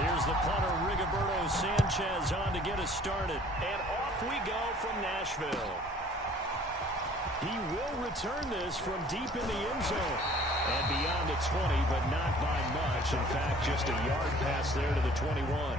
Here's the punter, Rigoberto Sanchez, on to get us started. And off we go from Nashville. He will return this from deep in the end zone. And beyond the 20, but not by much. In fact, just a yard pass there to the 21.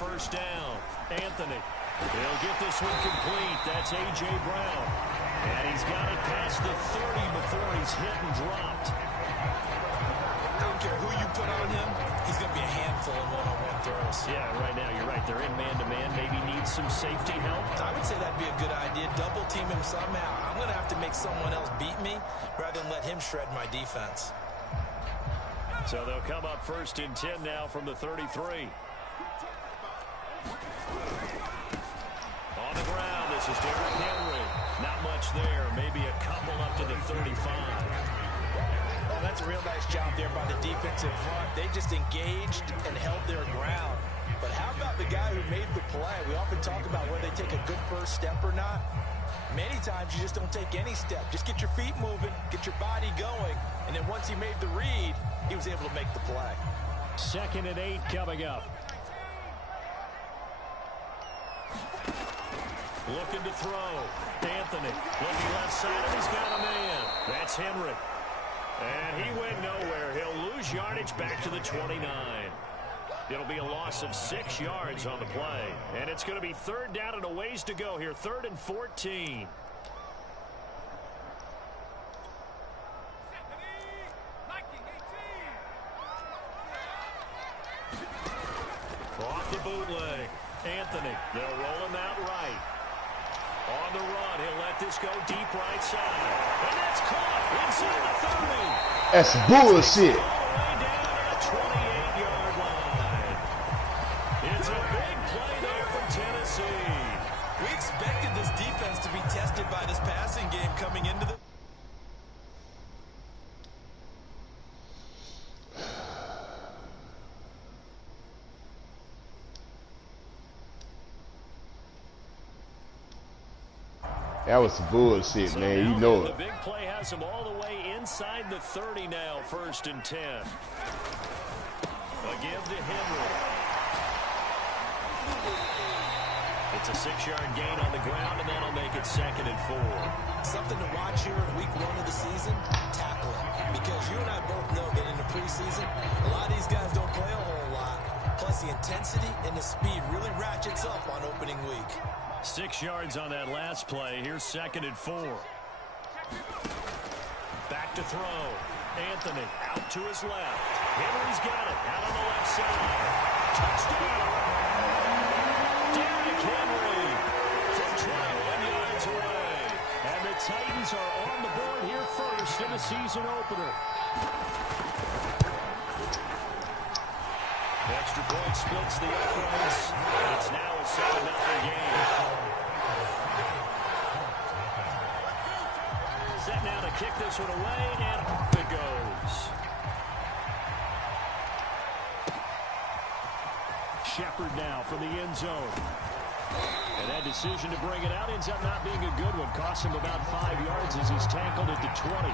First down, Anthony. He'll get this one complete. That's A.J. Brown. And he's got it past the 30 before he's hit and dropped. I don't care who you put on him, he's going to be a handful of one-on-one throws. Yeah, right now, you're right. They're in man-to-man. Maybe needs some safety help. I would say that'd be a good idea. Double team him somehow. I'm going to have to make someone else beat me rather than let him shred my defense. So they'll come up first and 10 now from the 33. On the ground, this is Derrick Henry. Not much there. Maybe a couple up to the 35. Well, that's a real nice job there by the defensive front. They just engaged and held their ground. But how about the guy who made the play? We often talk about whether they take a good first step or not. Many times you just don't take any step. Just get your feet moving, get your body going, and then once he made the read, he was able to make the play. 2nd and 8 coming up. Looking to throw. Anthony looking left side, and he's got a man. That's Henry. And he went nowhere. He'll lose yardage back to the 29. It'll be a loss of 6 yards on the play. And it's going to be 3rd down and a ways to go here. 3rd and 14. Off the bootleg. Anthony, they'll roll him out right. On the run, he'll let this go deep right side. And that's caught inside the 30. That's bullshit. All the way down to the 28-yard line. It's a big play there from Tennessee. We expected this defense to be tested by this passing game coming into the... That was some bullshit, man. You know it. The big play has him all the way inside the 30 now, 1st and 10. A give to Henry. It's a 6-yard gain on the ground, and that'll make it 2nd and 4. Something to watch here in week 1 of the season, tackling. Because you and I both know that in the preseason, a lot of these guys don't play a whole lot. Plus, the intensity and the speed really ratchets up on opening week. 6 yards on that last play. Here's 2nd and 4. Back to throw. Anthony out to his left. Henry's got it. Out on the left side. Touchdown. Derrick Henry from 21 yards away. And the Titans are on the board here first in the season opener. The extra point splits the uprights. It's now a 7-0 game. Set now to kick this one away, and off it goes. Shepard now from the end zone. And that decision to bring it out ends up not being a good one. Costs him about 5 yards as he's tackled at the 20.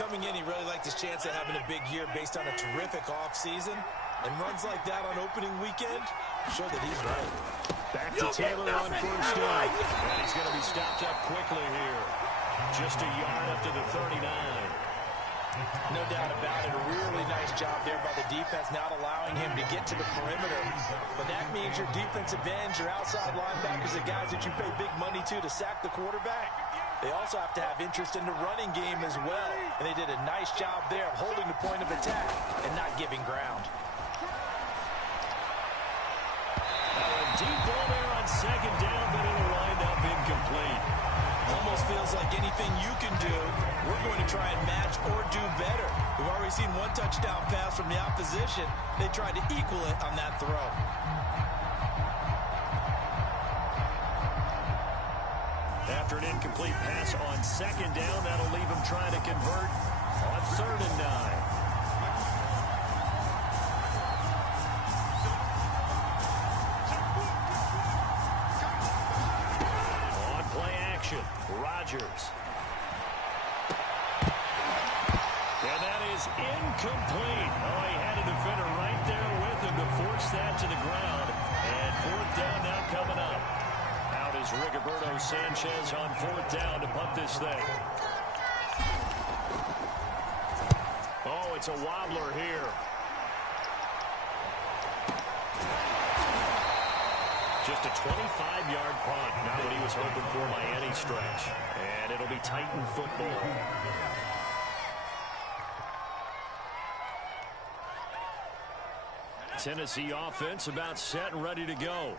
Coming in, he really liked his chance of having a big year based on a terrific offseason. And runs like that on opening weekend, show that he's right. Back to Taylor on 1st down. And he's going to be stopped up quickly here. Just a yard up to the 39. No doubt about it. A really nice job there by the defense, not allowing him to get to the perimeter. But that means your defensive ends, your outside linebackers, the guys that you pay big money to sack the quarterback, They also have to have interest in the running game as well. And they did a nice job there of holding the point of attack and not giving ground. Deep ball there on second down, but it'll wind up incomplete. Almost feels like anything you can do, we're going to try and match or do better. We've already seen one touchdown pass from the opposition. They tried to equal it on that throw. After an incomplete pass on second down, that'll leave him trying to convert on 3rd and 9. Rodgers. And that is incomplete. Oh, he had a defender right there with him to force that to the ground. And 4th down now coming up. Out is Rigoberto Sanchez on 4th down to punt this thing. Oh, it's a wobbler here. Just a 25-yard punt. Not what he was hoping for by any stretch. And it'll be Titan football. Tennessee offense about set and ready to go.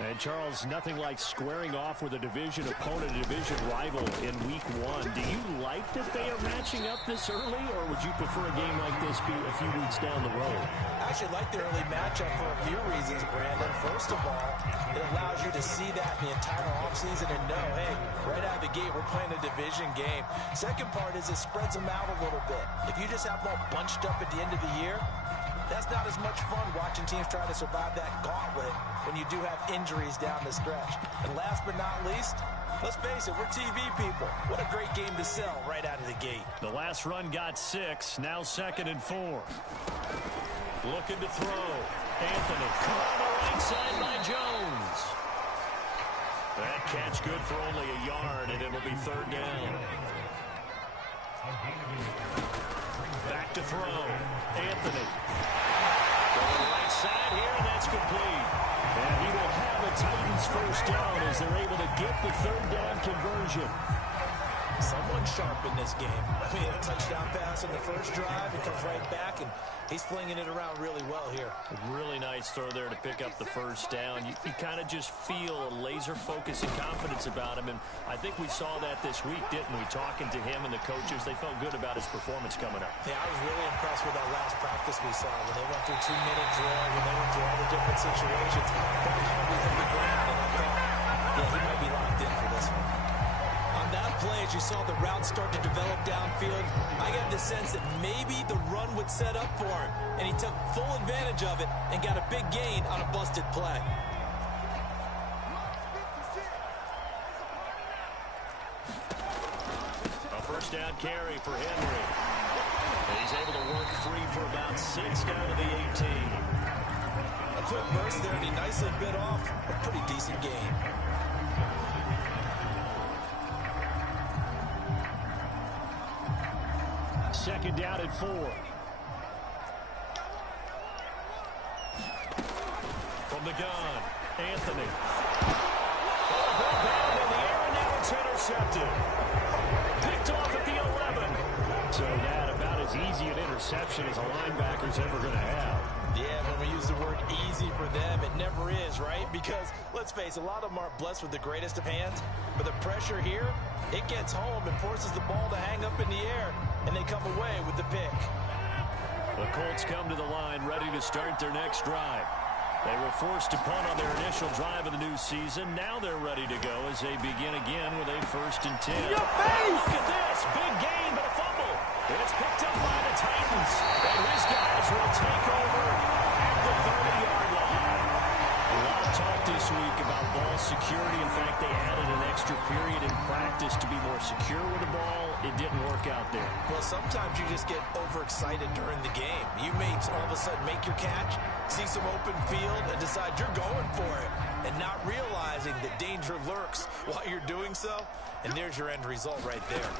And, Charles, nothing like squaring off with a division opponent, a division rival in week 1. Do you like that they are matching up this early, or would you prefer a game like this be a few weeks down the road? I actually like the early matchup for a few reasons, Brandon. First of all, it allows you to see that in the entire offseason and know, hey, right out of the gate, we're playing a division game. Second part is it spreads them out a little bit. If you just have them all bunched up at the end of the year, that's not as much fun watching teams try to survive that gauntlet when you do have injuries down the stretch. And last but not least, let's face it, we're TV people. What a great game to sell right out of the gate. The last run got 6, now 2nd and 4. Looking to throw. Anthony caught on the right side by Jones. That catch good for only a yard, and it'll be 3rd down. Back to throw. Anthony. On the right side here, and that's complete. And he will have the Titans 1st down as they're able to get the 3rd down conversion. Someone sharp in this game. I mean, a touchdown pass on the first drive. It comes right back, and he's flinging it around really well here. A really nice throw there to pick up the 1st down. You kind of just feel a laser focus and confidence about him, and I think we saw that this week, didn't we? Talking to him and the coaches, they felt good about his performance coming up. Yeah, I was really impressed with that last practice we saw when they went through 2-minute drill, when they went through all the different situations. Ball hungry from the ground, and I thought, yeah, he might be locked in for this one. On that play, as you saw the route start to develop downfield, I got the sense that maybe the run would set up for him, and he took full advantage of it and got a big gain on a busted play. A 1st down carry for Henry. And he's able to work free for about 6 down to the 18. A quick burst there, and he nicely bit off a pretty decent gain. Second down at 4. From the gun, Anthony. Ball down in the air, and now it's intercepted. Picked off at the 11. So that about as easy an interception as a linebacker's ever going to have. Yeah, when we use the word easy for them, it never is, right? Because, let's face it, a lot of them aren't blessed with the greatest of hands. But the pressure here, it gets home and forces the ball to hang up in the air. And they come away with the pick. The Colts come to the line ready to start their next drive. They were forced to punt on their initial drive of the new season. Now they're ready to go as they begin again with a 1st and 10. Your face! Look at this. Big gain, but a fumble. It's picked up by the Titans. And his guys will take over at the 30-yard line. A lot of talk this week about ball security. In fact, they added an extra period in practice to be more secure with the ball. It didn't work out there. Well, sometimes you just get overexcited during the game. You may all of a sudden make your catch, see some open field, and decide you're going for it, and not realizing the danger lurks while you're doing so. And there's your end result right there.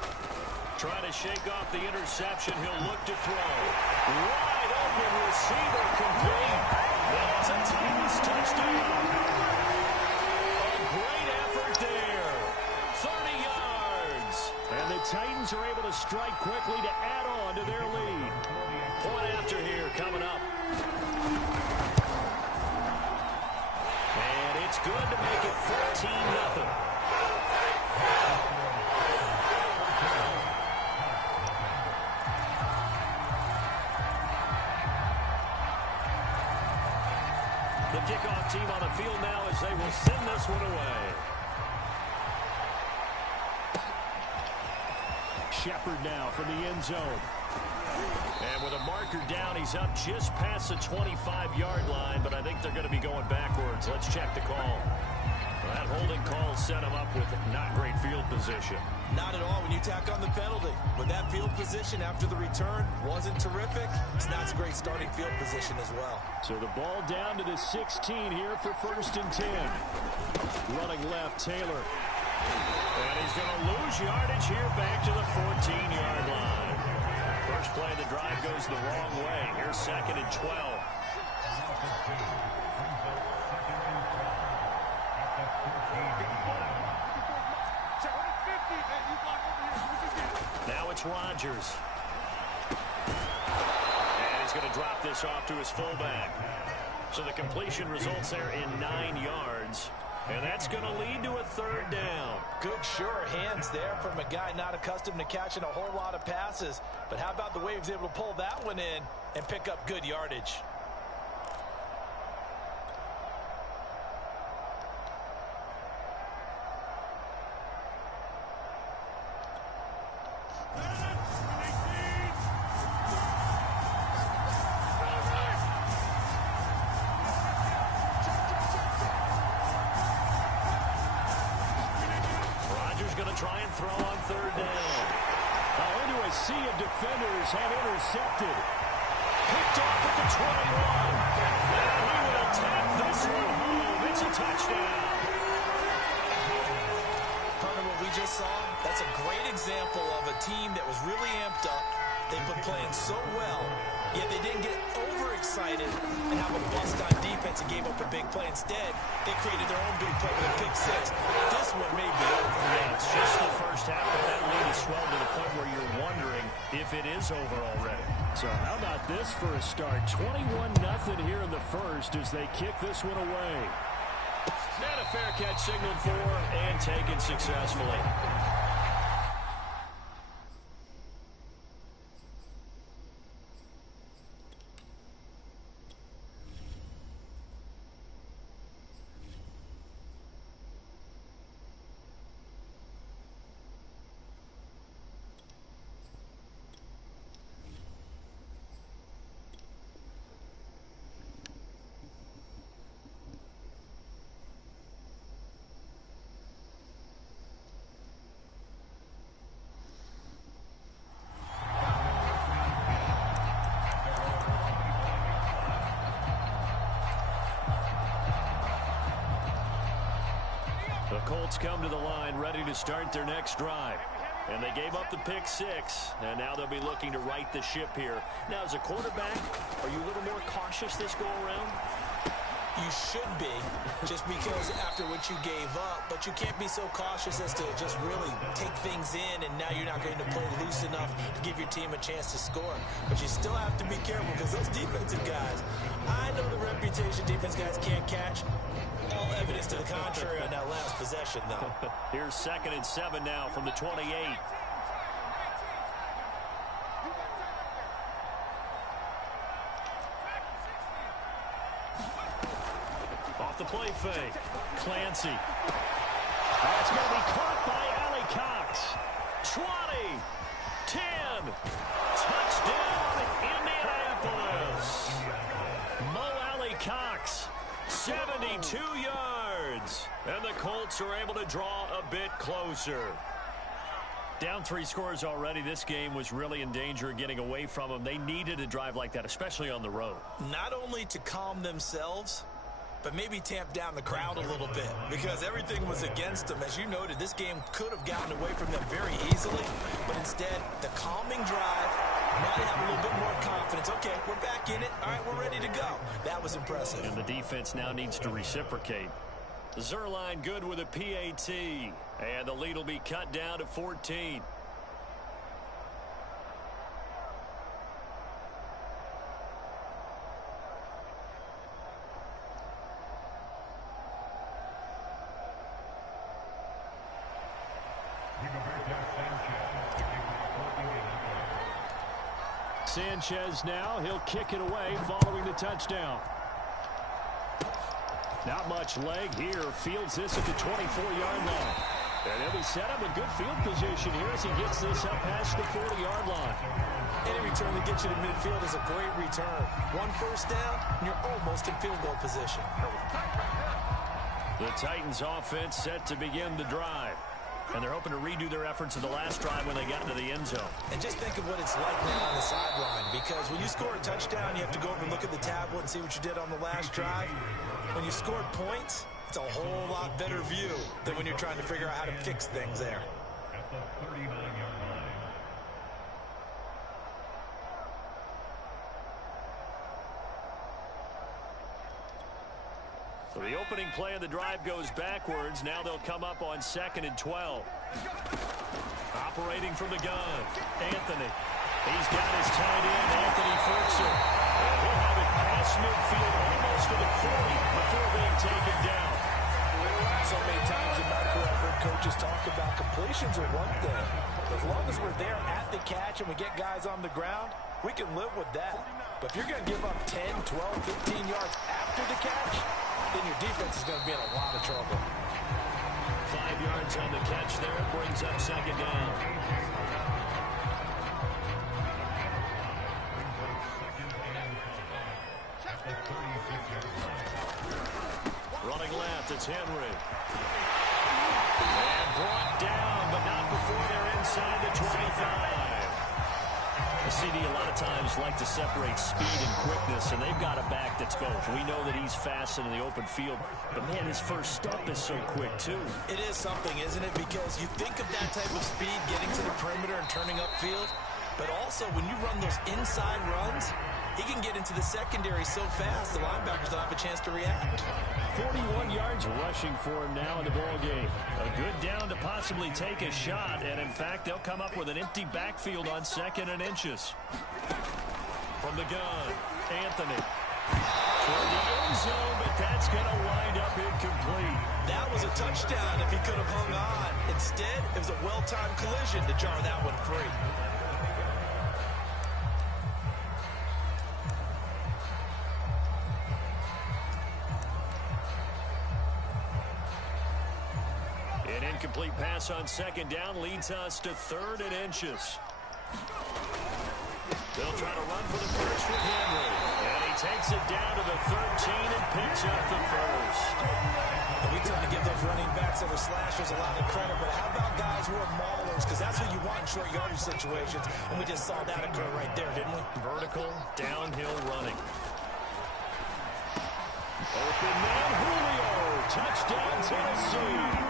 Trying to shake off the interception. He'll look to throw. Wide open receiver complete. That's a Titans touchdown. A great effort there. 30 yards. Titans are able to strike quickly to add on to their lead. Point after here coming up. And it's good to make it 14-0. The kickoff team on the field now as they will send this one away. Shepard now from the end zone. And with a marker down, he's up just past the 25-yard line, but I think they're going to be going backwards. Let's check the call. Well, that holding call set him up with not great field position. Not at all when you tack on the penalty. With that field position after the return wasn't terrific, it's not a great starting field position as well. So the ball down to the 16 here for 1st and 10. Running left, Taylor. And he's going to lose yardage here back to the 14-yard line. First play of the drive goes the wrong way. Here's 2nd and 12. Now it's Rodgers. And he's going to drop this off to his fullback. So the completion results there in 9 yards. And that's going to lead to a 3rd down. Good, sure hands there from a guy not accustomed to catching a whole lot of passes. But how about the way he was able to pull that one in and pick up good yardage? Try and throw on 3rd down. Into a sea of defenders have intercepted. Picked off at the 21. And he will take this one home. It's a touchdown. Partner, what we just saw, that's a great example of a team that was really amped up. They've been playing so well, yet they didn't get overexcited and have a bust-on defense and gave up a big play. Instead, they created their own big play with a pick 6. This one may be over. Yeah, it's just the first half, but that lead is swelled to the point where you're wondering if it is over already. So how about this for a start? 21-0 here in the first as they kick this one away. And a fair catch signaled for and taken successfully. The Colts come to the line ready to start their next drive. And they gave up the pick 6, and now they'll be looking to right the ship here. Now, as a quarterback, are you a little more cautious this go-around? You should be, just because after what you gave up, but you can't be so cautious as to just really take things in, and now you're not going to play loose enough to give your team a chance to score. But you still have to be careful because those defensive guys, I know the reputation defense guys can't catch. All evidence to the contrary on that last possession, though. Here's 2nd and 7 now from the 28. Off the play fake. Clancy. That's going to be caught by Allie Cox. 20. 10. Touchdown, Indianapolis. Mo Allie Cox. 72 yards. And the Colts are able to draw a bit closer. Down 3 scores already. This game was really in danger of getting away from them. They needed a drive like that, especially on the road. Not only to calm themselves, but maybe tamp down the crowd a little bit because everything was against them. As you noted, this game could have gotten away from them very easily, but instead, the calming drive, now they have a little bit more confidence. Okay, we're back in it. All right, we're ready to go. That was impressive. And the defense now needs to reciprocate. Zerline good with a PAT, and the lead will be cut down to 14. Sanchez now. He'll kick it away following the touchdown. Not much leg here. Fields this at the 24-yard line. And he'll be set up in good field position here as he gets this up past the 40-yard line. Any return that gets you to midfield is a great return. One first down, and you're almost in field goal position. The Titans offense set to begin the drive. And they're hoping to redo their efforts of the last drive when they got into the end zone. And just think of what it's like now on the sideline, because when you score a touchdown, you have to go over and look at the tablet and see what you did on the last drive. When you scored points, it's a whole lot better view than when you're trying to figure out how to fix things there. At the 39-yard line. So the opening play of the drive goes backwards. Now they'll come up on 2nd and 12. Operating from the gun, Anthony. He's got his tight end, Anthony Ferguson. And he'll have it past midfield almost to the 40 before being taken down. So many times in my career, I've heard coaches talk about completions are one thing. As long as we're there at the catch and we get guys on the ground, we can live with that. But if you're going to give up 10, 12, 15 yards after the catch, then your defense is going to be in a lot of trouble. 5 yards on the catch there. Brings up 2nd down. Running left, it's Henry. And brought down, but not before they're inside the 25. The CD a lot of times like to separate speed and quickness, and they've got a back that's both. We know that he's fast in the open field, but man, his first step is so quick too. It is something, isn't it? Because you think of that type of speed getting to the perimeter and turning upfield, but also when you run those inside runs, he can get into the secondary so fast the linebackers don't have a chance to react. 41 yards rushing for him now in the ball game. A good down to possibly take a shot, and in fact, they'll come up with an empty backfield on 2nd and inches. From the gun, Anthony. Toward the end zone, but that's going to wind up incomplete. That was a touchdown if he could have hung on. Instead, it was a well-timed collision to jar that one free. An incomplete pass on 2nd down leads us to 3rd and inches. They'll try to run for the first with Henry. And he takes it down to the 13 and picks up the first. We tend to give those running backs that are slashers a lot of credit, but how about guys who are maulers? Because that's what you want in short yardage situations, and we just saw that occur right there, didn't we? Vertical, downhill running. Open man, Julio. Touchdown, Tennessee.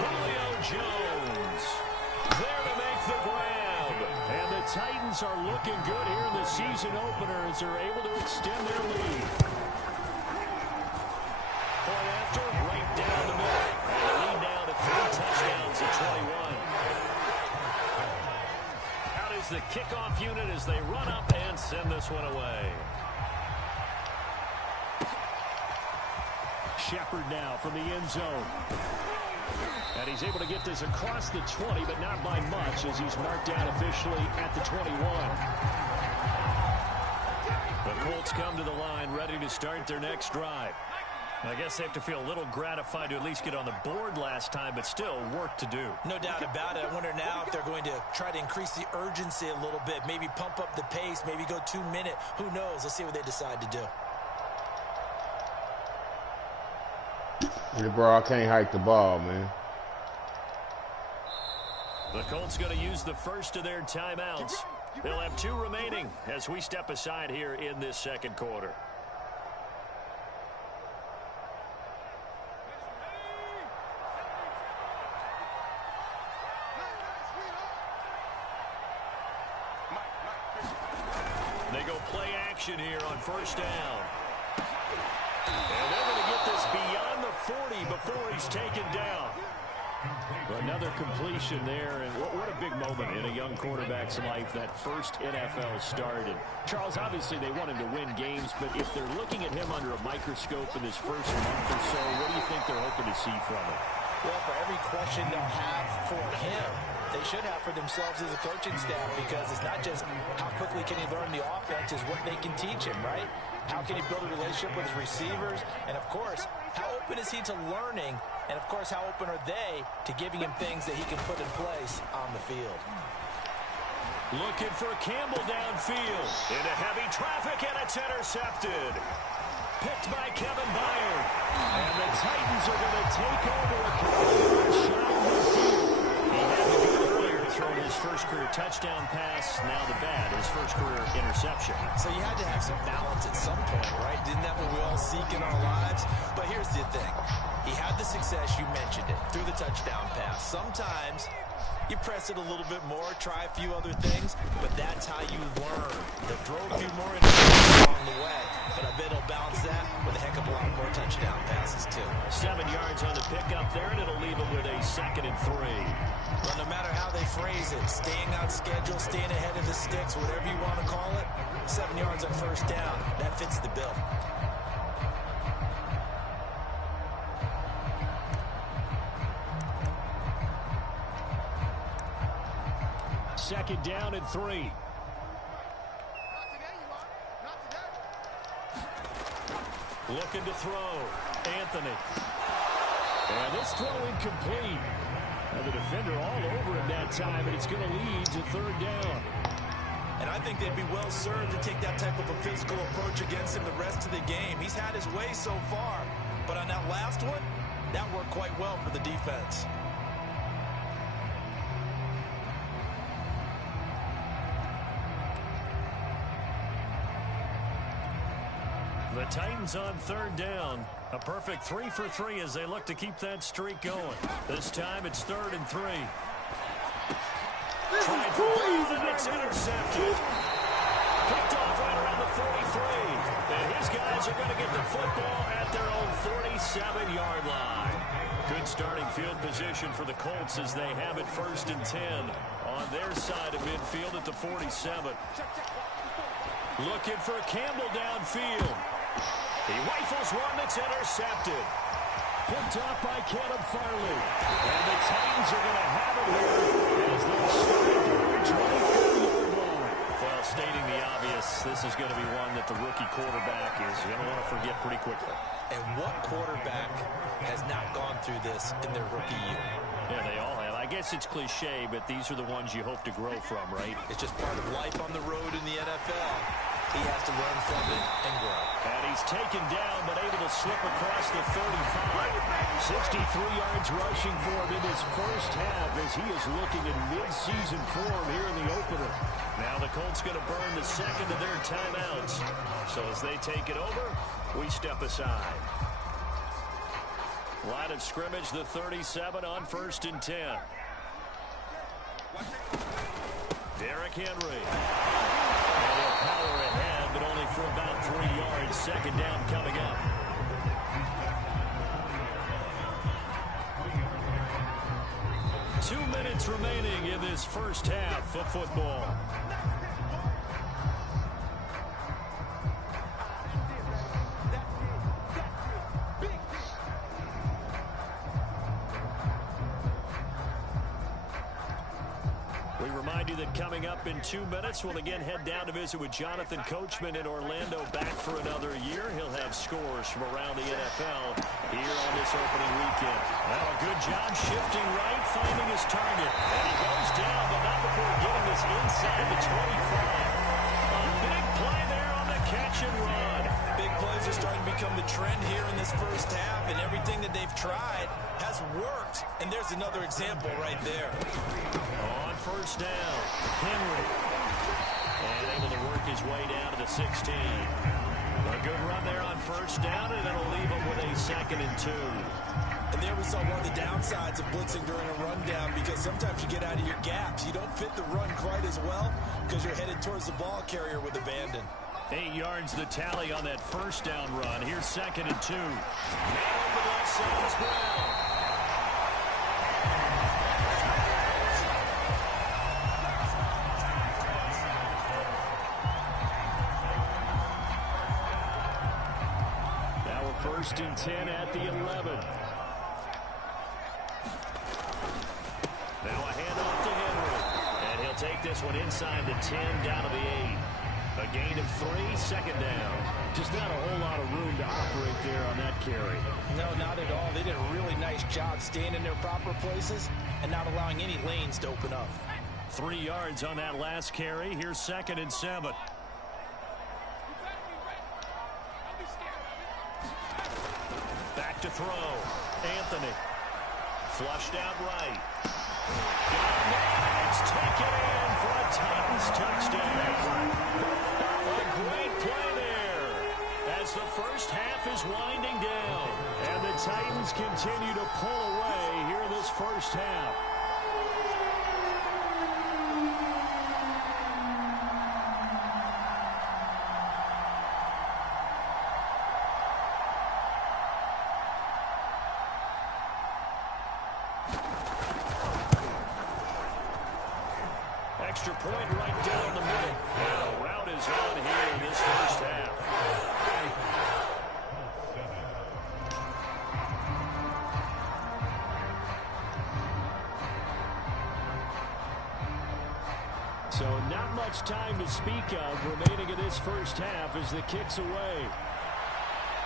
Julio Jones there to make the grab. And the Titans are looking good here in the season opener as they're able to extend their lead. Point after, right down the middle. And the lead now to 3 touchdowns at 21. Out is the kickoff unit as they run up and send this one away. Shepard now from the end zone. And he's able to get this across the 20, but not by much as he's marked down officially at the 21. The Colts come to the line ready to start their next drive. I guess they have to feel a little gratified to at least get on the board last time, but still work to do. No doubt about it. I wonder now if they're going to try to increase the urgency a little bit, maybe pump up the pace, maybe go 2-minute. Who knows? Let's see what they decide to do. Yeah, bro, I can't hike the ball, man. The Colts going to use the first of their timeouts. They'll have 2 remaining as we step aside here in this 2nd quarter. They go play action here on 1st down. And they're going to get this beyond the 40 before he's taken down. Another completion there, and what a big moment in a young quarterback's life, that first NFL start. And Charles, obviously they want him to win games, but if they're looking at him under a microscope in this first month or so, what do you think they're hoping to see from him? Well, for every question they'll have for him, they should have for themselves as a coaching staff, because it's not just how quickly can he learn the offense, it's what they can teach him, right? How can he build a relationship with his receivers? And, of course, how open is he to learning? And, of course, how open are they to giving him things that he can put in place on the field? Looking for Campbell downfield. Into heavy traffic, and it's intercepted. Picked by Kevin Byard. And the Titans are going to take over a shot midfield. He had the good earlier, throwing his first career touchdown pass. Now the bad, his first career interception. So you had to have some balance at some point, right? Didn't that what we all seek in our lives? But here's the thing. He had the success, you mentioned it, through the touchdown pass. Sometimes you press it a little bit more, try a few other things, but that's how you learn. They'll throw a few more interceptions along the way, but I bet he'll balance that with a heck of a lot more touchdown passes, too. 7 yards on the pickup there, and it'll leave him with a 2nd and 3. Well, no matter how they phrase it, staying on schedule, staying ahead of the sticks, whatever you want to call it, 7 yards on first down, that fits the bill. Second down and 3. Looking to throw. Anthony. And this throw incomplete. And the defender all over him that time, and it's going to lead to 3rd down. And I think they'd be well served to take that type of a physical approach against him the rest of the game. He's had his way so far, but on that last one, that worked quite well for the defense. The Titans on 3rd down. A perfect 3 for 3 as they look to keep that streak going. This time it's 3rd and 3. Tried for Brown, and it's intercepted. Picked off right around the 43. And his guys are going to get the football at their own 47-yard line. Good starting field position for the Colts as they have it 1st and 10 on their side of midfield at the 47. Looking for Campbell downfield. He rifles one that's intercepted. Picked off by Caleb Farley. And the Titans are going to have it here as they start at their 24-yard line. Well, stating the obvious, this is going to be one that the rookie quarterback is going to want to forget pretty quickly. And what quarterback has not gone through this in their rookie year? Yeah, they all have. I guess it's cliche, but these are the ones you hope to grow from, right? It's just part of life on the road in the NFL. He has to learn from it and grow. And he's taken down, but able to slip across the 35. 63 yards rushing for him in his first half as he is looking in mid-season form here in the opener. Now the Colts going to burn the second of their timeouts. So as they take it over, we step aside. Line of scrimmage, the 37 on 1st and 10. Derrick Henry. And they'll power ahead, but only for about 3 yards. 2nd down coming up. Two minutes remaining in this first half of football. That coming up in 2 minutes, we'll again head down to visit with Jonathan Coachman in Orlando, back for another year. He'll have scores from around the NFL here on this opening weekend. Well, a good job shifting right, finding his target. And he goes down, but not before getting this inside the 25. A big play there on the catch and run. Big plays are starting to become the trend here in this first half, and everything that they've tried has worked. And there's another example right there. On 1st down, Henry. And able to work his way down to the 16. A good run there on 1st down, and it'll leave him with a 2nd and 2. And there we saw one of the downsides of blitzing during a rundown, because sometimes you get out of your gaps. You don't fit the run quite as well because you're headed towards the ball carrier with abandon. 8 yards the tally on that 1st down run. Here's 2nd and 2. Man on the left side is Brown. Now we're 1st and 10 at the 11. Now a handoff to him. take this one inside the 10, down to the 8. A gain of 3, second down. Just not a whole lot of room to operate there on that carry. No, not at all. They did a really nice job staying in their proper places and not allowing any lanes to open up. 3 yards on that last carry. Here's 2nd and 7. Back to throw. Anthony. Flushed out right. It's taken in for a Titans touchdown. A great play there as the first half is winding down. And the Titans continue to pull away here this first half. Extra point right down the middle. And the route is on here in this first half. So not much time to speak of remaining in this first half as the kick's away.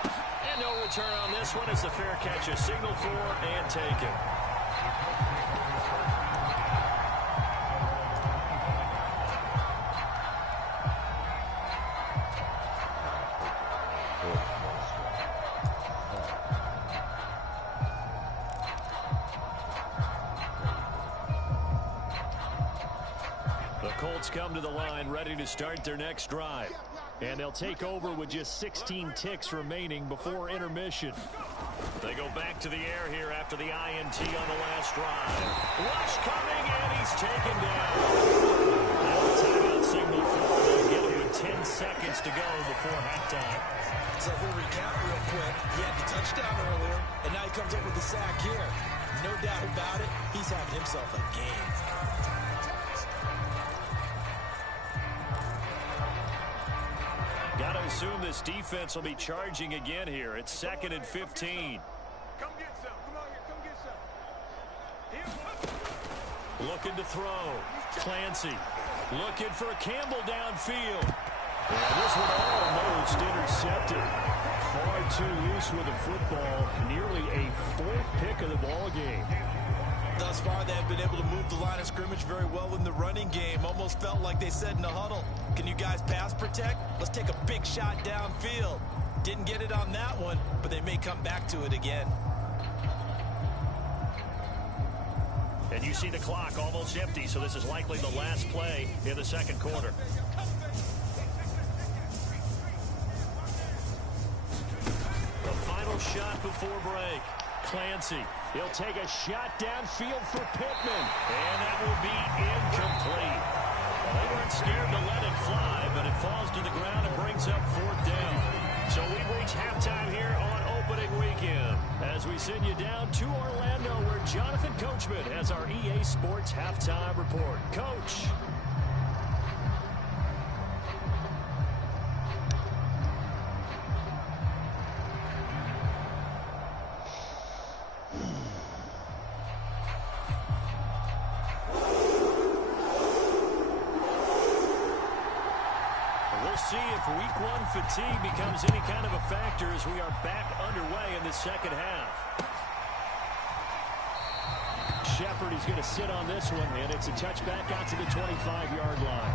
And no return on this one as the fair catch is signaled for and taken. Colts come to the line ready to start their next drive. And they'll take over with just 16 ticks remaining before intermission. They go back to the air here after the INT on the last drive. Rush coming, and he's taken down. Now the timeout signal for them. Get him with 10 seconds to go before halftime. So we'll recap real quick. He had the touchdown earlier, and now he comes up with the sack here. No doubt about it, he's having himself a game. Got to assume this defense will be charging again here. It's 2nd and 15. Come get some. Come on here. Come get some. Looking to throw. Clancy looking for Campbell downfield. And this one almost intercepted. Far too loose with the football. Nearly a 4th pick of the ball game. Thus far, they have been able to move the line of scrimmage very well in the running game. Almost felt like they said in the huddle, can you guys pass protect? Let's take a big shot downfield. Didn't get it on that one, but they may come back to it again. And you see the clock almost empty, so this is likely the last play in the second quarter. The final shot before break. Clancy, he'll take a shot downfield for Pittman. And that will be incomplete. Well, they weren't scared to let it fly, but it falls to the ground and brings up 4th down. So we've reached halftime here on opening weekend as we send you down to Orlando where Jonathan Coachman has our EA Sports halftime report. Coach. See if week 1 fatigue becomes any kind of a factor as we are back underway in the second half. Shepard is going to sit on this one, and it's a touchback out to the 25-yard line.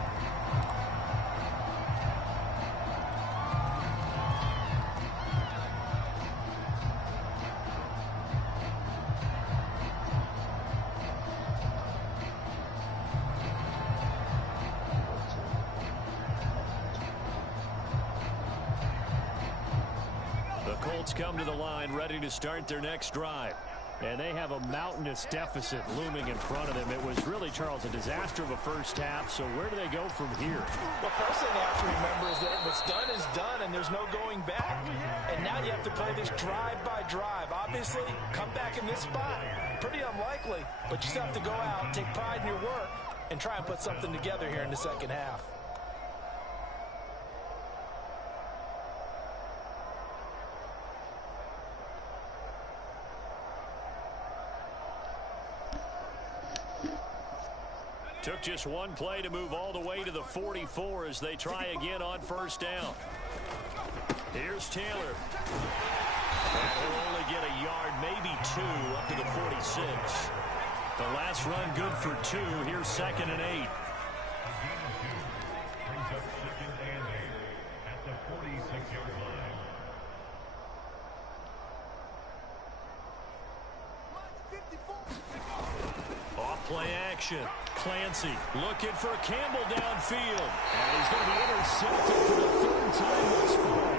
Colts come to the line ready to start their next drive. And they have a mountainous deficit looming in front of them. It was really, Charles, a disaster of a first half. So where do they go from here? Well, first thing they have to remember is that what's done is done, and there's no going back. And now you have to play this drive by drive. Obviously, come back in this spot. Pretty unlikely, but you still have to go out, take pride in your work, and try and put something together here in the second half. Took just one play to move all the way to the 44 as they try again on first down. Here's Taylor. And he'll only get a yard, maybe 2, up to the 46. The last run good for 2. Here's 2nd and 8. Brings up 2nd and 8 at the 46-yard line. Off play action. Clancy looking for Campbell downfield. And he's going to be intercepted for the 3rd time this far.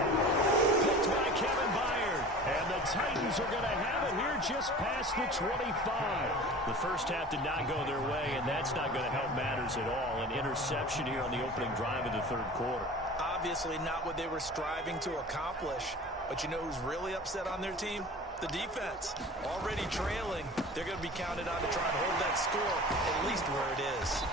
Picked by Kevin Byard. And the Titans are going to have it here just past the 25. The first half did not go their way, and that's not going to help matters at all. An interception here on the opening drive of the 3rd quarter. Obviously not what they were striving to accomplish. But you know who's really upset on their team? The defense. Already trailing. They're going to be counted on to try and hold that score at least where it is.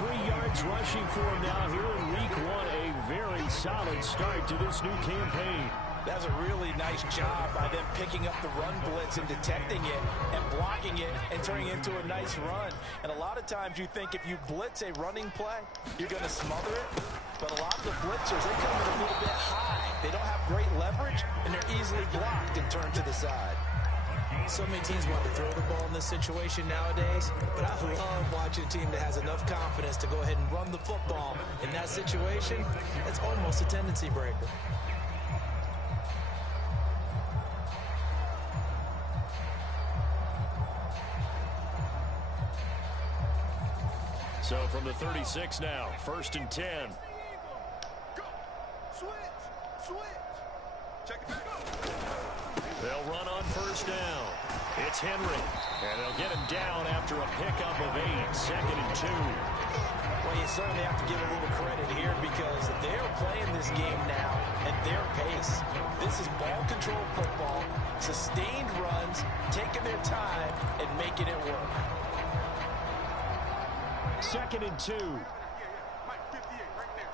83 yards rushing for him now here in week 1. A very solid start to this new campaign. That's a really nice job by them picking up the run blitz and detecting it and blocking it and turning it into a nice run. And a lot of times you think if you blitz a running play, you're going to smother it. But a lot of the blitzers, they come in a little bit high. They don't have great leverage, and they're easily blocked and turned to the side. So many teams want to throw the ball in this situation nowadays, but I love watching a team that has enough confidence to go ahead and run the football in that situation. It's almost a tendency breaker. So from the 36 now, 1st and 10. Go. Switch. Check it back. They'll run on first down. It's Henry. And they'll get him down after a pickup of 8. 2nd and 2. Well, you certainly have to give a little credit here because they're playing this game now at their pace. This is ball control football, sustained runs, taking their time, and making it work. 2nd and 2. Mike, 58, right there.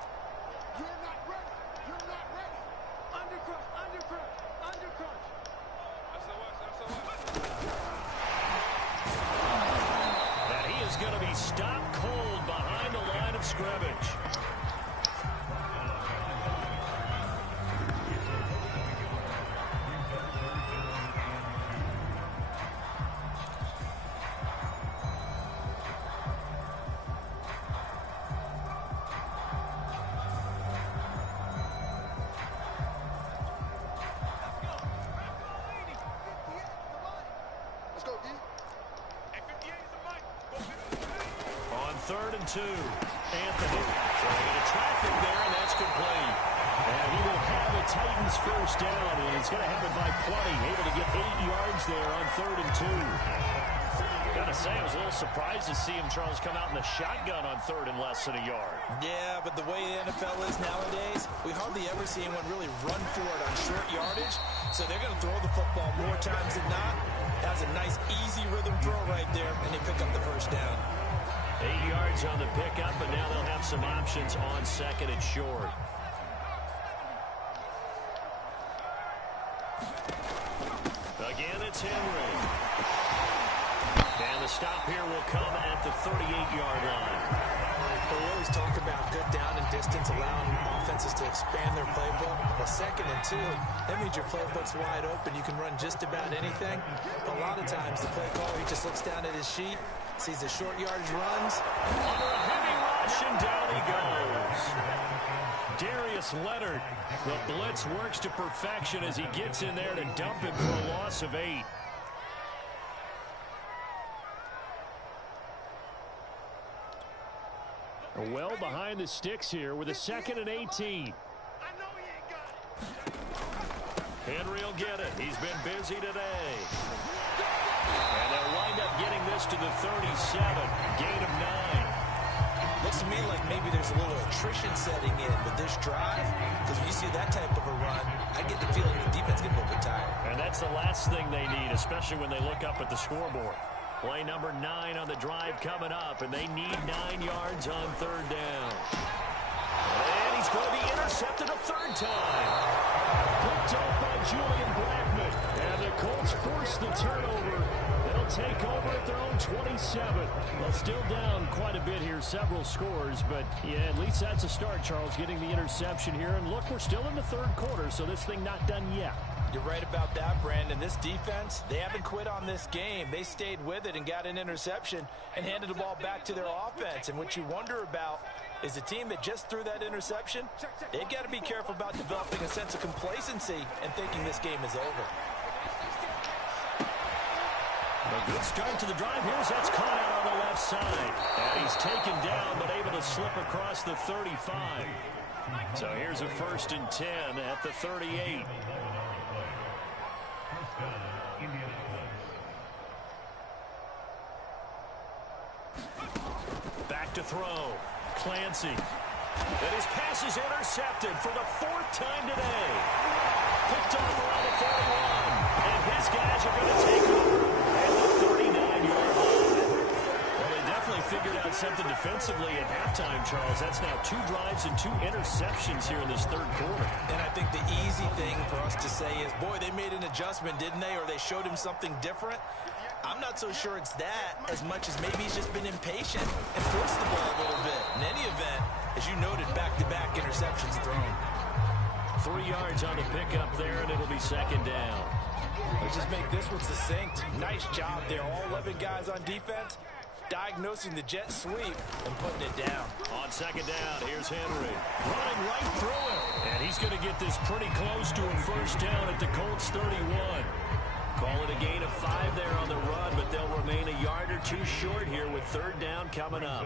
You're not ready. Undercrush. That's the West. And he is going to be stopped cold behind the line of scrimmage. Let's go, D. Hey, 58 is the mic. On 3rd and 2, Anthony trying to trap him there, and that's complete. And he will have the Titans first down, and he's going to have it by plenty. Able to get 8 yards there on 3rd and 2. Gotta say, I was a little surprised to see him, Charles, come out in the shotgun on 3rd and less than a yard. Yeah, but the way the NFL is nowadays, we hardly ever see anyone really run for it on short yardage. So they're going to throw the football more times than not. That's a nice, easy rhythm throw right there, and they pick up the first down. 8 yards on the pickup, and now they'll have some options on 2nd and short. Again, it's Henry. And the stop here will come at the 38-yard line. We always talk about good down and distance, allowing offenses to expand their playbook. Well, 2nd and 2, that means your playbook's wide open. You can run just about anything. But a lot of times, the play caller, he just looks down at his sheet, sees the short yardage runs. Under a heavy rush, and down he goes. Darius Leonard, the blitz works to perfection as he gets in there to dump him for a loss of 8. Well behind the sticks here with a 2nd and 18. I know he ain't got it. Henry will get it. He's been busy today. And they'll wind up getting this to the 37. Gain of 9. Looks to me like maybe there's a little attrition setting in with this drive, because when you see that type of a run, I get the feeling the defense gets a little bit tired. And that's the last thing they need, especially when they look up at the scoreboard. Play number 9 on the drive coming up, and they need 9 yards on 3rd down. And he's going to be intercepted a 3rd time. Picked up by Julian Blackman. And the Colts force the turnover. They'll take over at their own 27. Well, still down quite a bit here, several scores. But, yeah, at least that's a start, Charles, getting the interception here. And, look, we're still in the third quarter, so this thing not done yet. You're right about that, Brandon. This defense, they haven't quit on this game. They stayed with it and got an interception and handed the ball back to their offense. And what you wonder about is the team that just threw that interception, they've got to be careful about developing a sense of complacency and thinking this game is over. A good start to the drive. Here's that's caught out on the left side. And he's taken down but able to slip across the 35. So here's a 1st and 10 at the 38. Back to throw. Clancy. And his pass is intercepted for the 4th time today. Picked off around the 41. And his guys are going to take over at the 39-yard line. Well, they definitely figured out something defensively at halftime, Charles. That's now 2 drives and 2 interceptions here in this third quarter. And I think the easy thing for us to say is, boy, they made an adjustment, didn't they? Or they showed him something different. I'm not so sure it's that as much as maybe he's just been impatient and forced the ball a little bit. In any event, as you noted, back-to-back interceptions thrown. 3 yards on the pickup there, and it'll be 2nd down. Let's just make this one succinct. Nice job there. All 11 guys on defense diagnosing the jet sweep and putting it down. On 2nd down, here's Henry. Running right through it. And he's going to get this pretty close to a 1st down at the Colts 31. Call it a gain of 5 there on the run, but they'll remain a yard or 2 short here with 3rd down coming up.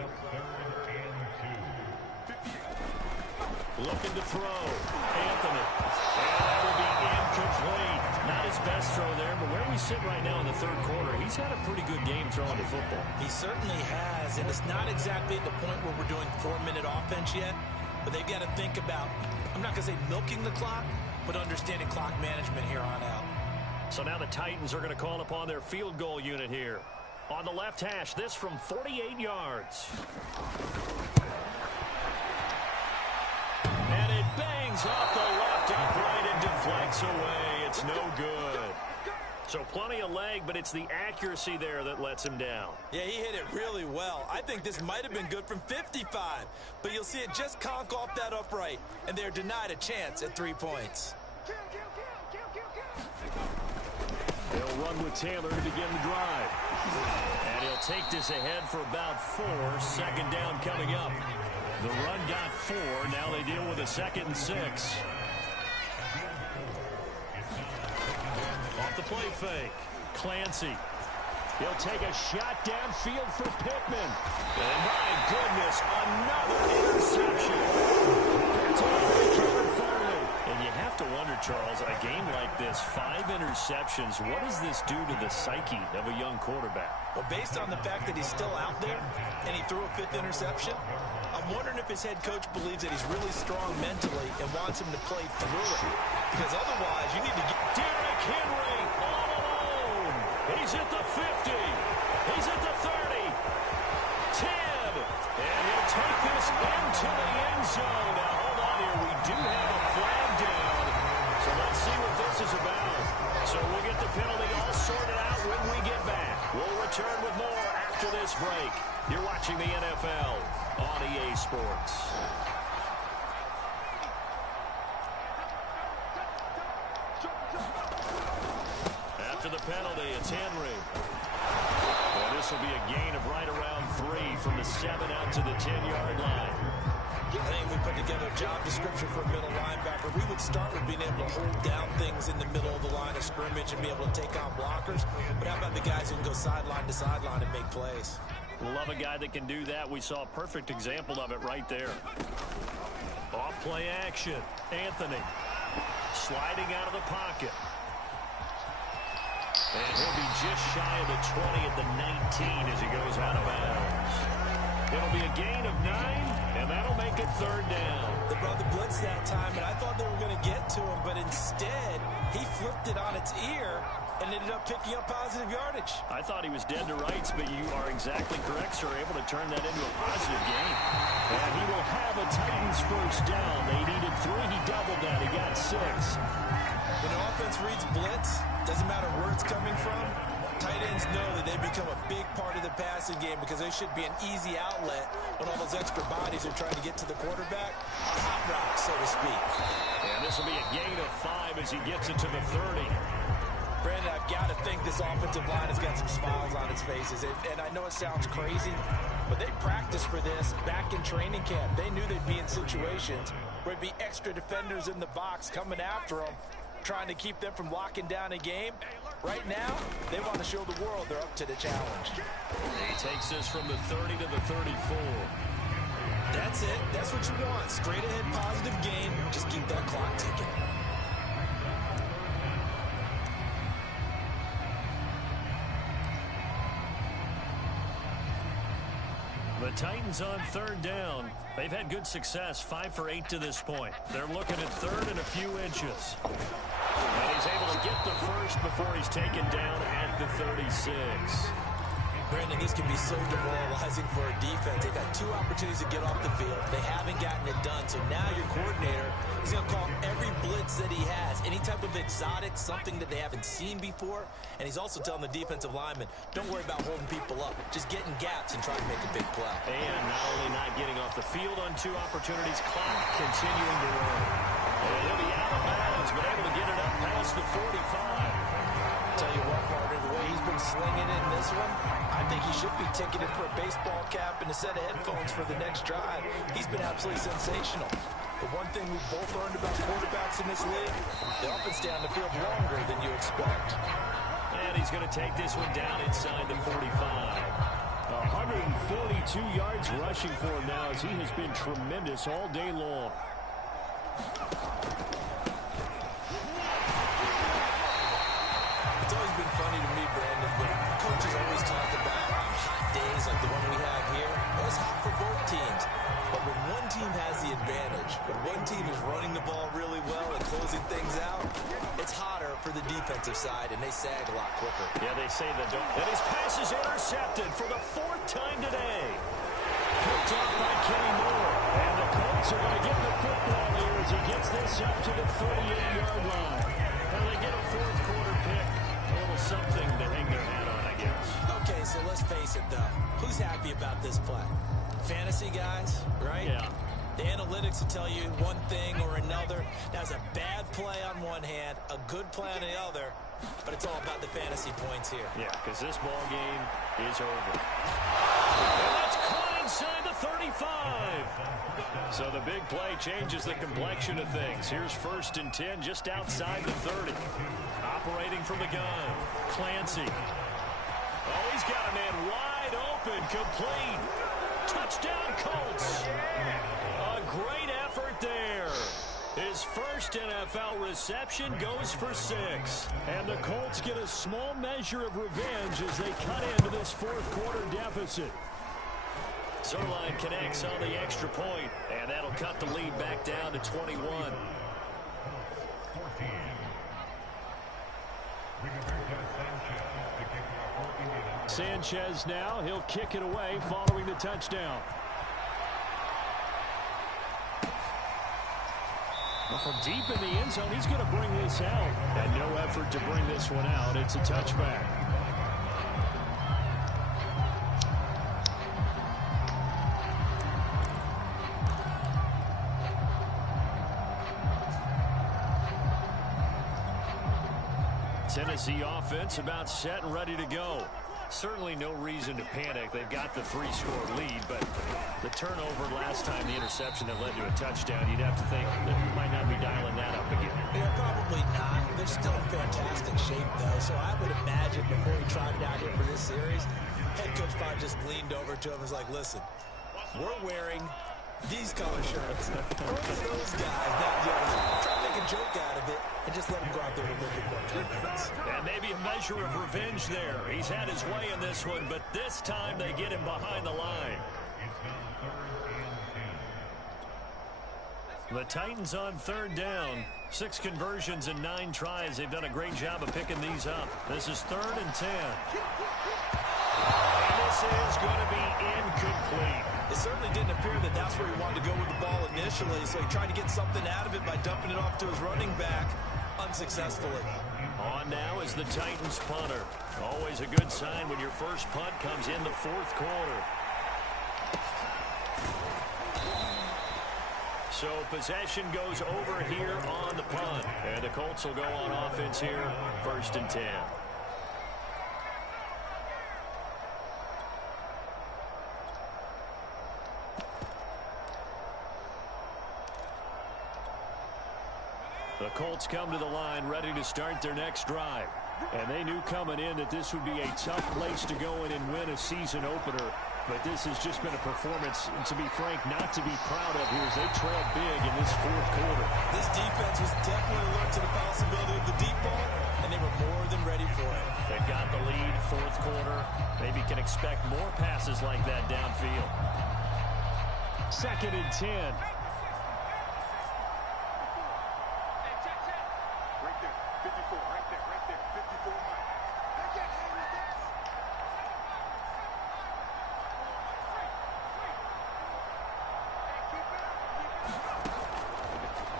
Looking to throw. Anthony. And that will be incomplete. Not his best throw there, but where we sit right now in the third quarter, he's had a pretty good game throwing the football. He certainly has, and it's not exactly at the point where we're doing 4-minute offense yet, but they've got to think about, I'm not going to say milking the clock, but understanding clock management here on out. So now the Titans are going to call upon their field goal unit here. On the left hash, this from 48 yards. And it bangs off the left upright and deflects away. It's no good. So plenty of leg, but it's the accuracy there that lets him down. Yeah, he hit it really well. I think this might have been good from 55, but you'll see it just conk off that upright, and they're denied a chance at 3 points. They'll run with Taylor to begin the drive. And he'll take this ahead for about 4. 2nd down coming up. The run got 4. Now they deal with a 2nd and 6. Off the play fake. Clancy. He'll take a shot downfield for Pittman. And my goodness, another interception. That's all recovered Farley. And you have to wonder, Charles, a game like this, 5 interceptions, what does this do to the psyche of a young quarterback? Well, based on the fact that he's still out there and he threw a 5th interception, I'm wondering if his head coach believes that he's really strong mentally and wants him to play through it. Because otherwise, you need to get Derrick Henry all alone. He's at the 50. He's at the 30. 10. And he'll take this into the end zone. Now, hold on here. We do have a flag down. So let's see what this is about. So we'll get the penalty all sorted out when we get back. We'll return with more after this break. You're watching the NFL on EA Sports. After the penalty, it's Henry. Well, this will be a gain of right around 3 from the 7 out to the 10-yard line. I think if we put together a job description for a middle linebacker, we would start with being able to hold down things in the middle of the line of scrimmage and be able to take on blockers. But how about the guys who can go sideline to sideline and make plays? Love a guy that can do that. We saw a perfect example of it right there. Off play action. Anthony sliding out of the pocket. And he'll be just shy of the 20 at the 19 as he goes out of bounds. It'll be a gain of 9, and that'll make it 3rd down. They brought the blitz that time, and I thought they were going to get to him, but instead, he flipped it on its ear and ended up picking up positive yardage. I thought he was dead to rights, but you are exactly correct, sir. Able to turn that into a positive gain. And he will have a Titans 1st down. They needed three. He doubled that. He got 6. When the offense reads blitz, doesn't matter where it's coming from, tight ends know that they become a big part of the passing game because they should be an easy outlet when all those extra bodies are trying to get to the quarterback. A hot rock, so to speak. And this will be a gain of 5 as he gets it to the 30. Brandon, I've got to think this offensive line has got some smiles on its faces. And I know it sounds crazy, but they practiced for this back in training camp. They knew they'd be in situations where there'd be extra defenders in the box coming after them, trying to keep them from locking down a game. Right now, they want to show the world they're up to the challenge. He takes this from the 30 to the 34. That's it. That's what you want. Straight ahead positive gain. Just keep that clock ticking. The Titans on 3rd down. They've had good success, 5 for 8 to this point. They're looking at 3rd and a few inches. And he's able to get the first before he's taken down at the 36. Brandon, this can be so demoralizing for a defense. They've had 2 opportunities to get off the field. They haven't gotten it done. So now your coordinator is going to call every blitz that he has, any type of exotic, something that they haven't seen before. And he's also telling the defensive lineman, don't worry about holding people up. Just get in gaps and try to make a big play. And not only not getting off the field on 2 opportunities, clock continuing to run. And he'll be out of bounds, but able to get it up past the 45. Tell you what, partner, the way he's been slinging in this one, I think he should be ticketed for a baseball cap and a set of headphones for the next drive. He's been absolutely sensational. But one thing we've both learned about quarterbacks in this league, they often stay on the field longer than you expect. And he's going to take this one down inside the 45. 142 yards rushing for him now as he has been tremendous all day long. It's always been funny to me, Brandon, when coaches always talk about hot days like the one we have here. Well, it's hot for both teams. But when one team has the advantage, when one team is running the ball really well and closing things out, it's hotter for the defensive side, and they sag a lot quicker. Yeah, they say that don't. And his pass is intercepted for the 4th time today. Picked off by Kenny Moore. And the Colts are going to get the football here as he gets this up to the 38-yard line. And they get a 4th quarter pick. A little something to hang their hat on, I guess. Okay, so let's face it, though. Who's happy about this play? Fantasy guys, right? Yeah. The analytics will tell you one thing or another. That's a bad play on one hand, a good play on the other, but it's all about the fantasy points here. Yeah, because this ball game is over. And that's caught inside the 35. So the big play changes the complexion of things. Here's 1st and 10 just outside the 30. Operating from the gun, Clancy. Oh, he's got a man wide open, complete. Touchdown, Colts. A great effort there. His first NFL reception goes for 6. And the Colts get a small measure of revenge as they cut into this 4th quarter deficit. Zerline connects on the extra point, and that'll cut the lead back down to 21. 14. Sanchez now, he'll kick it away following the touchdown. Well, from deep in the end zone, he's going to bring this out. And no effort to bring this one out. It's a touchback. Tennessee offense about set and ready to go. Certainly no reason to panic. They've got the 3-score lead, but the turnover last time, the interception that led to a touchdown, you'd have to think that we might not be dialing that up again. Yeah, probably not. They're still in fantastic shape, though, so I would imagine before he tried it out here for this series, head coach probably just leaned over to him and was like, listen, we're wearing these color shirts. Those guys, not the others. Try to make a joke out of it and just let him go out there and look at more confidence. And maybe a measure of revenge there. He's had his way in this one, but this time they get him behind the line. The Titans on 3rd down. 6 conversions and 9 tries. They've done a great job of picking these up. This is 3rd and 10. And this is going to be incomplete. It certainly didn't appear that that's where he wanted to go with the ball initially, so he tried to get something out of it by dumping it off to his running back unsuccessfully. On now is the Titans punter. Always a good sign when your first punt comes in the fourth quarter. So possession goes over here on the punt. And the Colts will go on offense here, 1st and 10. The Colts come to the line ready to start their next drive. And they knew coming in that this would be a tough place to go in and win a season opener. But this has just been a performance, to be frank, not to be proud of here as they trail big in this fourth quarter. This defense was definitely alert to the possibility of the deep ball, and they were more than ready for it. They've got the lead, fourth quarter. Maybe can expect more passes like that downfield. 2nd and 10.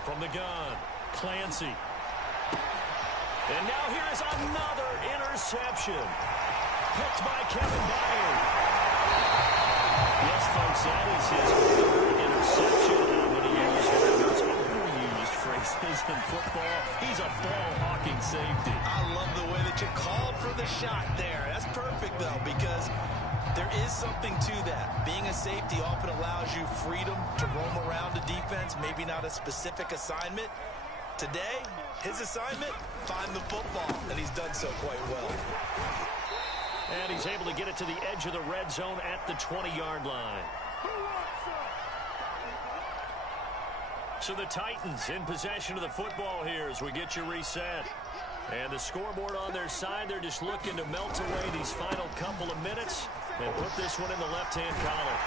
From the gun, Clancy. And now here is another interception. Picked by Kevin Byard. Yes, folks, that is his third interception. I'm going to use one of those overused phrases in football. He's a ball-hawking safety. I love the way that you called for the shot there. That's perfect, though, because there is something to that. Being a safety often allows you freedom to roam around the defense, maybe not a specific assignment. Today, his assignment, find the football, and he's done so quite well. And he's able to get it to the edge of the red zone at the 20-yard line. So the Titans in possession of the football here as we get you reset. And the scoreboard on their side, they're just looking to melt away these final couple of minutes and put this one in the left-hand column.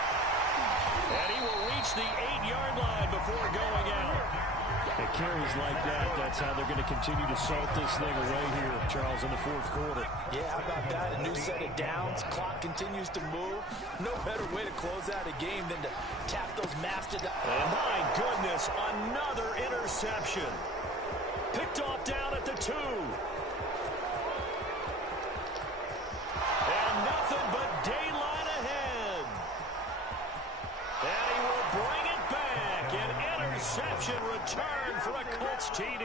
And he will reach the 8-yard line before going out. At carries like that, that's how they're going to continue to salt this thing away here, Charles, in the fourth quarter. Yeah, how about that? A new set of downs. Clock continues to move. No better way to close out a game than to tap those mastodons. And my goodness, another interception. Picked off down at the 2. And nothing but daylight ahead. And he will bring it back. An interception return for a Colts TD.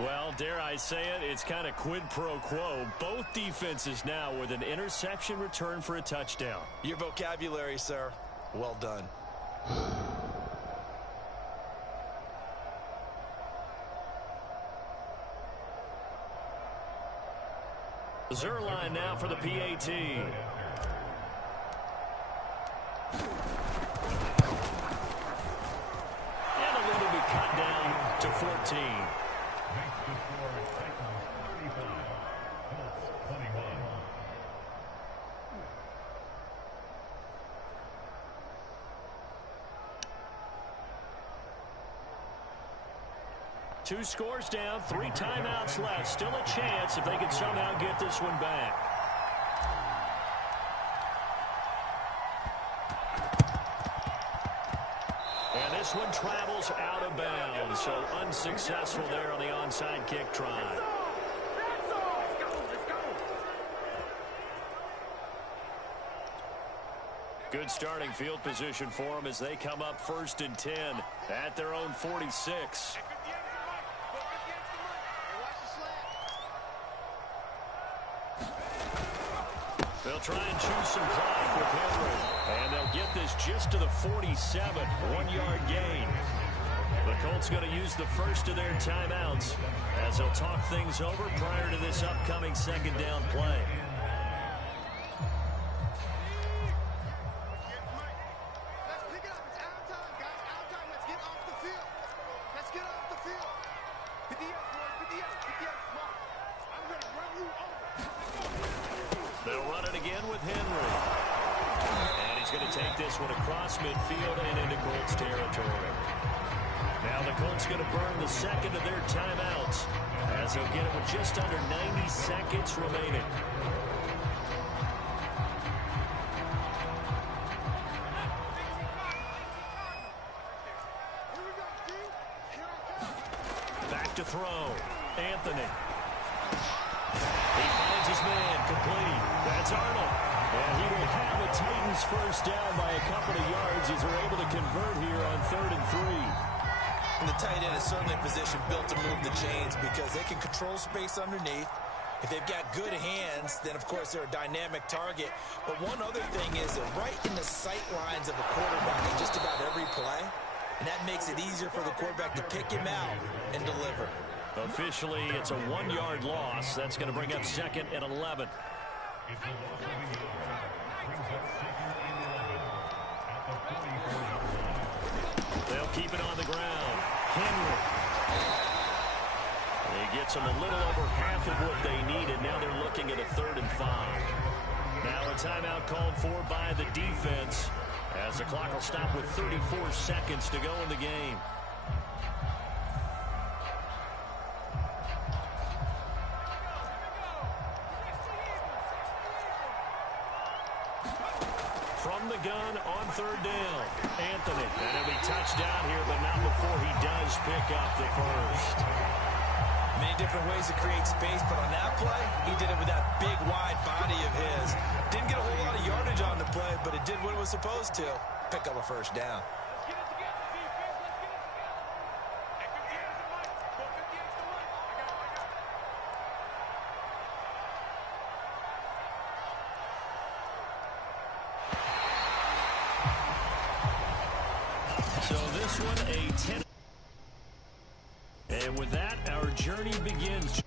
Well, dare I say it, it's kind of quid pro quo. Both defenses now with an interception return for a touchdown. Your vocabulary, sir. Well done. Zerline now for the PAT. And a little bit cut down to 14. Two scores down, 3 timeouts left. Still a chance if they can somehow get this one back. And this one travels out of bounds, so unsuccessful there on the onside kick try. Good starting field position for them as they come up 1st and 10 at their own 46. They'll try and choose some clock with Henry. And they'll get this just to the 47. 1-yard gain. The Colts going to use the first of their timeouts as they'll talk things over prior to this upcoming 2nd down play. They'll run it again with Henry. And he's going to take this one across midfield and into Colts territory. Now the Colts going to burn the 2nd of their timeouts as they'll get it with just under 90 seconds remaining. to throw. Anthony. He finds his man, complete. That's Arnold. And he will have the Titans first down by a couple of yards as they're able to convert here on 3rd and 3. And the tight end is certainly a position built to move the chains because they can control space underneath. If they've got good hands, then, of course, they're a dynamic target. But one other thing is they're right in the sight lines of a quarterback in just about every play. And that makes it easier for the quarterback to pick him out and deliver. Officially, it's a 1-yard loss. That's going to bring up 2nd and 11. It's a loss of a yard. Brings up 2nd and 11 at the 44-yard line. They'll keep it on the ground. Henry. He gets them a little over half of what they needed. Now they're looking at a 3rd and 5. Now a timeout called for by the defense as the clock will stop with 34 seconds to go in the game. From the gun on 3rd down, Anthony. And he'll be touched down here, but not before he does pick up the first. Many different ways to create space, but on that play, he did it with that big, wide body of his. Didn't get a whole lot of yardage on the play, but it did what it was supposed to. Pick up a first down. Let's get it together, defense. Let's get it together. Hey, 50 is the mic. Go 50 is the mic. I got it. So this one, a 10. And with that, our journey begins.